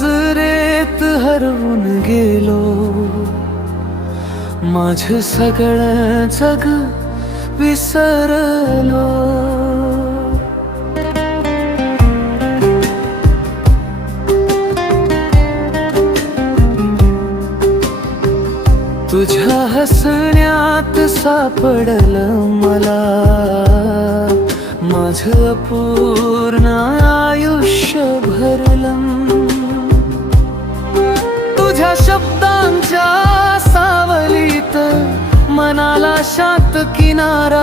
नजरेत हरवून गेलो, माझं सगळं जग विसरलो. तुझ्या हसण्यात सापडलं मला माझं अपूर्ण आयुष्य भरलं. तुझ्या शब्दांच्या सावलीत मनाला शांत किनारा,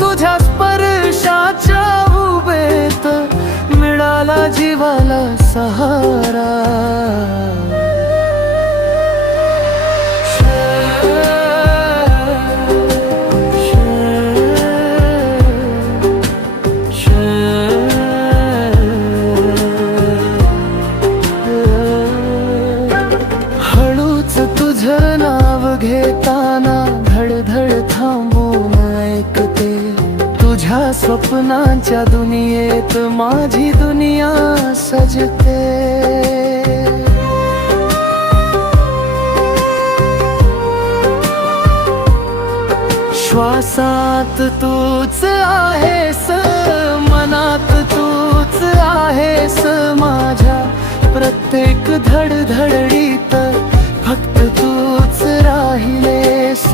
तुझ्या स्पर्शाच्या उभेत मिळाला जीवाला सहारा. तुझं नाव घेताना धडधड थांबून ऐकते, तुझ्या स्वप्नांच्या दुनियेत माझी दुनिया सजते. श्वासात तूच आहेस, मनात तूच आहेस, माझ्या प्रत्येक धडधडीत फक्त तूच राहिलेस.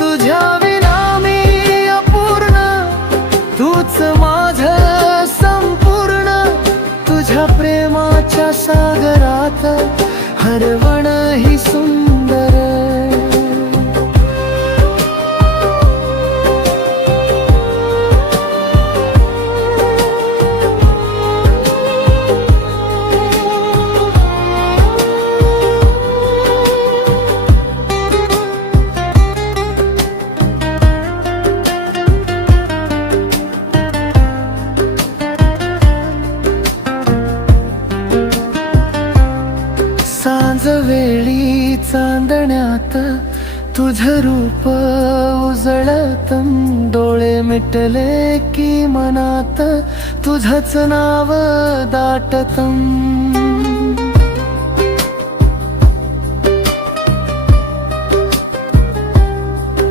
तुझ्या विना मी अपूर्ण, तूच माझं संपूर्ण. तुझ्या प्रेमाच्या सागरात हरवण ही सुंदर. सांज वेळी चांदण्यात तुझं रूप उजळतं, डोळे मिटले की मनात तुझंच नाव दाटतं.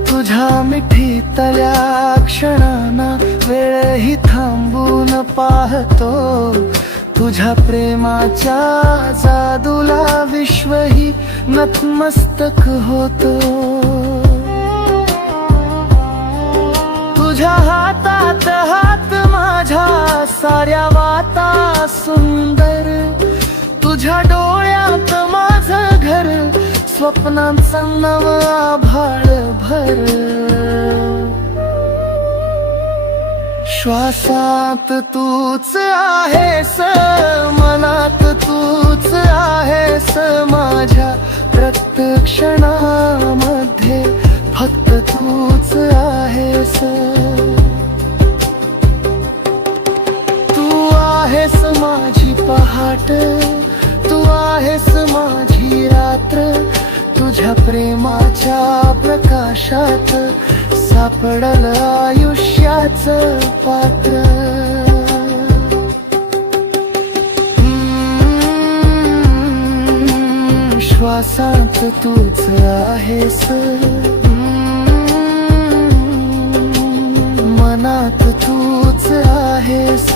तुझ्या मिठीतल्या क्षणांना वेळही थांबून पाहतो, तुझ्या प्रेमाच्या जादूला विश्वही नतमस्तक होतो. तुझ्या हातात हात माझ्या साऱ्या वाता सुंदर. तुझ्या डोळ्यात माझं घर, स्वप्नांचं नवं आभाळ भर. श्वासात तूच आहेस, मनात तूच आहेस, माझ्या प्रत्येक क्षणामध्ये फक्त तूच आहेस. तू आहेस माझी पहाट, तू आहेस माझी रात्र. तुझ्या प्रेमाच्या प्रकाशात सापडलं आयुष्याचं पात्र. श्वासात तूच आहेस, मनात तूच आहेस.